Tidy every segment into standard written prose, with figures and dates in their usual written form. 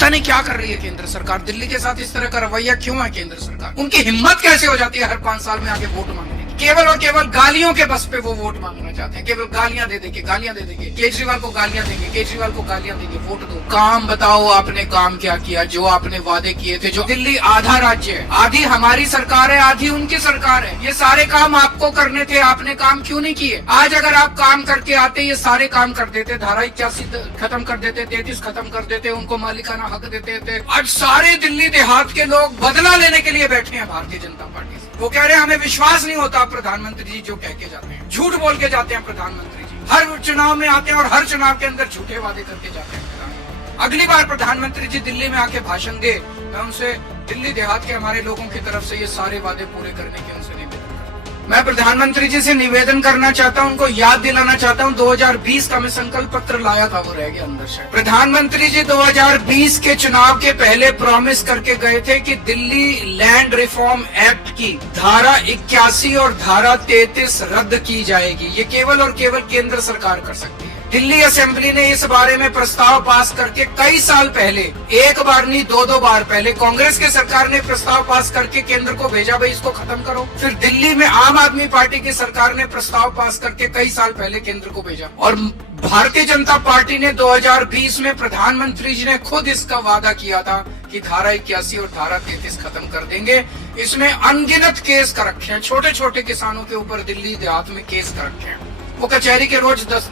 पता नहीं क्या कर रही है केंद्र सरकार। दिल्ली के साथ इस तरह का रवैया क्यों है केंद्र सरकार? उनकी हिम्मत कैसे हो जाती है हर 5 साल में आके वोट मांगने की? केवल और केवल गालियों के बस पे वो वोट मांगना चाहते हैं। केवल गालियां दे देंगे, गालियां दे देंगे, केजरीवाल को गालियां देंगे, केजरीवाल को गालियां देंगे, वोट दो। काम बताओ आपने काम क्या किया? जो आपने वादे किए थे। जो दिल्ली आधा राज्य है, आधी हमारी सरकार है, आधी उनकी सरकार है। ये सारे काम आपको करने थे, आपने काम क्यों नहीं किए? आज अगर आप काम करके आते, ये सारे काम कर देते, धारा 81 खत्म कर देते, 33 खत्म कर देते, उनको मालिकाना हक देते थे। आज सारे दिल्ली देहात के लोग बदला लेने के लिए बैठे हैं भारतीय जनता पार्टी से। वो कह रहे हैं हमें विश्वास नहीं होता प्रधानमंत्री जी जो कह के जाते हैं, झूठ बोल के जाते हैं प्रधानमंत्री जी। हर चुनाव में आते हैं और हर चुनाव के अंदर झूठे वादे करके जाते हैं। अगली बार प्रधानमंत्री जी दिल्ली में आके भाषण दे, मैं उनसे दिल्ली देहात के हमारे लोगों की तरफ से ये सारे वादे पूरे करने के उनसे निवेदन करता हूं। मैं प्रधानमंत्री जी से निवेदन करना चाहता हूं, उनको याद दिलाना चाहता हूं, 2020 का मैं संकल्प पत्र लाया था, वो रह गया अंदर से। प्रधानमंत्री जी 2020 के चुनाव के पहले प्रॉमिस करके गए थे कि दिल्ली लैंड रिफॉर्म एक्ट की धारा 81 और धारा 33 रद्द की जाएगी। ये केवल और केवल केंद्र सरकार कर सकती है। दिल्ली असेंबली ने इस बारे में प्रस्ताव पास करके कई साल पहले, एक बार नहीं 2 बार पहले कांग्रेस के सरकार ने प्रस्ताव पास करके केंद्र को भेजा, भाई इसको खत्म करो। फिर दिल्ली में आम आदमी पार्टी की सरकार ने प्रस्ताव पास करके कई साल पहले केंद्र को भेजा। और भारतीय जनता पार्टी ने 2020 में प्रधानमंत्री जी ने खुद इसका वादा किया था कि धारा 81 और धारा 33 खत्म कर देंगे। इसमें अनगिनत केस कर रखे हैं, छोटे छोटे किसानों के ऊपर दिल्ली देहात में केस कर रखे हैं। वो कचहरी के रोज 10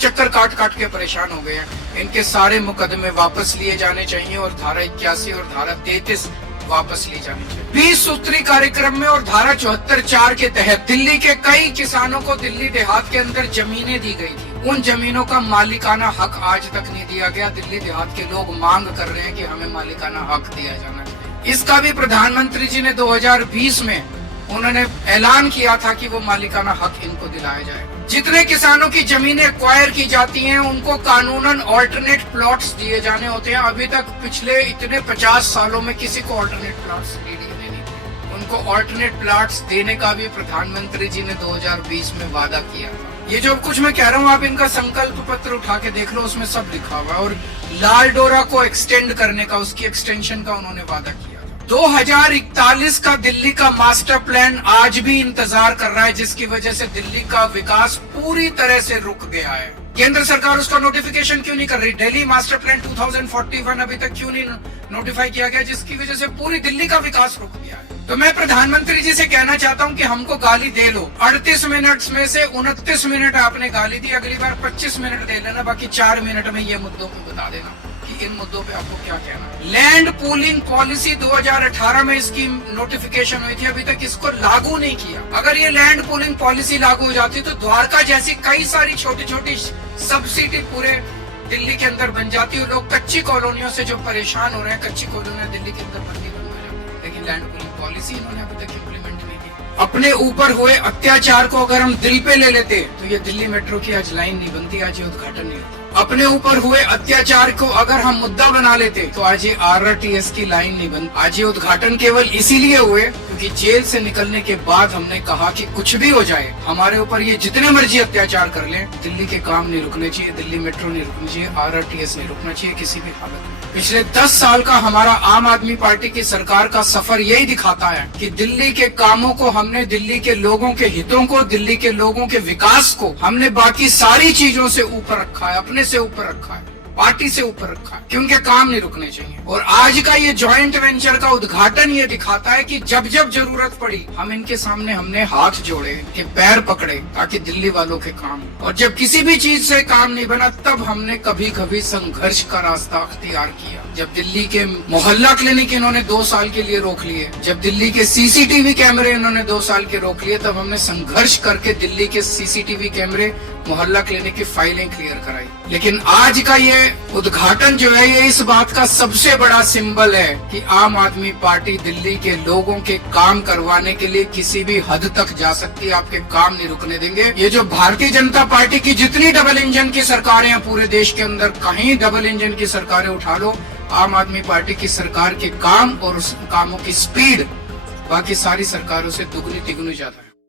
चक्कर काट काट के परेशान हो गए हैं। इनके सारे मुकदमे वापस लिए जाने चाहिए और धारा 81 और धारा 33 वापस ली जानी चाहिए। 20 सूत्री कार्यक्रम में और धारा 74(4) के तहत दिल्ली के कई किसानों को दिल्ली देहात के अंदर जमीनें दी गई थी। उन जमीनों का मालिकाना हक आज तक नहीं दिया गया। दिल्ली देहात के लोग मांग कर रहे हैं कि हमें मालिकाना हक दिया जाना चाहिए। इसका भी प्रधानमंत्री जी ने 2020 में उन्होंने ऐलान किया था कि वो मालिकाना हक इनको दिलाया जाए। जितने किसानों की जमीनें एक्वायर की जाती हैं उनको कानूनन ऑल्टरनेट प्लॉट्स दिए जाने होते हैं। अभी तक पिछले इतने 50 सालों में किसी को ऑल्टरनेट प्लॉट्स नहीं दिए। उनको ऑल्टरनेट प्लॉट्स देने का भी प्रधानमंत्री जी ने 2020 में वादा किया था। ये जो कुछ मैं कह रहा हूँ, आप इनका संकल्प पत्र उठा के देख लो, उसमें सब लिखा हुआ है। और लाल डोरा को एक्सटेंड करने का, उसकी एक्सटेंशन का उन्होंने वादा किया। 2041 का दिल्ली का मास्टर प्लान आज भी इंतजार कर रहा है, जिसकी वजह से दिल्ली का विकास पूरी तरह से रुक गया है। केंद्र सरकार उसका नोटिफिकेशन क्यों नहीं कर रही? दिल्ली मास्टर प्लान 2041 अभी तक क्यों नहीं नोटिफाई किया गया, जिसकी वजह से पूरी दिल्ली का विकास रुक गया है। तो मैं प्रधानमंत्री जी से कहना चाहता हूं कि हमको गाली दे लो। 38 मिनट में से 29 मिनट आपने गाली दी, अगली बार 25 मिनट दे लेना, बाकी 4 मिनट में ये मुद्दों को बता देना कि इन मुद्दों पे आपको क्या कहना है। लैंड पूलिंग पॉलिसी 2018 में इसकी नोटिफिकेशन हुई थी, अभी तक इसको लागू नहीं किया। अगर ये लैंड पूलिंग पॉलिसी लागू हो जाती तो द्वारका जैसी कई सारी छोटी छोटी सब सिटी पूरे दिल्ली के अंदर बन जाती और लोग कच्ची कॉलोनियों से जो परेशान हो रहे हैं, कच्ची कॉलोनियां दिल्ली के अंदर बनती जाती। लेकिन लैंड पूलिंग पॉलिसी इन्होंने अभी तक इम्प्लीमेंट नहीं की। अपने ऊपर हुए अत्याचार को अगर हम दिल पे ले लेते तो ये दिल्ली मेट्रो की आज लाइन नहीं बनती, आज ये उद्घाटन नहीं होता। अपने ऊपर हुए अत्याचार को अगर हम मुद्दा बना लेते तो आज ये RRTS की लाइन नहीं बनती। आज ये उद्घाटन केवल इसीलिए हुए क्योंकि जेल से निकलने के बाद हमने कहा कि कुछ भी हो जाए, हमारे ऊपर ये जितने मर्जी अत्याचार कर ले, दिल्ली के काम नहीं रुकने चाहिए, दिल्ली मेट्रो नहीं रुकनी चाहिए, RRTS नहीं रुकना चाहिए किसी भी हालत में। पिछले 10 साल का हमारा आम आदमी पार्टी की सरकार का सफर यही दिखाता है कि दिल्ली के कामों को हमने, दिल्ली के लोगों के हितों को, दिल्ली के लोगों के विकास को हमने बाकी सारी चीजों से ऊपर रखा है, अपने से ऊपर रखा है, पार्टी से ऊपर रखा है, कि उनके काम नहीं रुकने चाहिए। और आज का ये जॉइंट वेंचर का उद्घाटन ये दिखाता है कि जब जब जरूरत पड़ी हम इनके सामने हमने हाथ जोड़े, के पैर पकड़े ताकि दिल्ली वालों के काम। और जब किसी भी चीज से काम नहीं बना तब हमने कभी कभी संघर्ष का रास्ता अख्तियार किया। जब दिल्ली के मोहल्ला क्लिनिक इन्होंने 2 साल के लिए रोक लिए, जब दिल्ली के CCTV कैमरे इन्होंने 2 साल के रोक लिए, तब हमने संघर्ष करके दिल्ली के CCTV कैमरे, मोहल्ला क्लिनिक की फाइलें क्लियर कराई। लेकिन आज का ये उद्घाटन जो है, ये इस बात का सबसे बड़ा सिंबल है कि आम आदमी पार्टी दिल्ली के लोगों के काम करवाने के लिए किसी भी हद तक जा सकती है, आपके काम नहीं रुकने देंगे। ये जो भारतीय जनता पार्टी की जितनी डबल इंजन की सरकारें हैं पूरे देश के अंदर, कहीं डबल इंजन की सरकारें उठा लो, आम आदमी पार्टी की सरकार के काम और उस कामों की स्पीड बाकी सारी सरकारों से दुगनी तिगुनी ज्यादा है।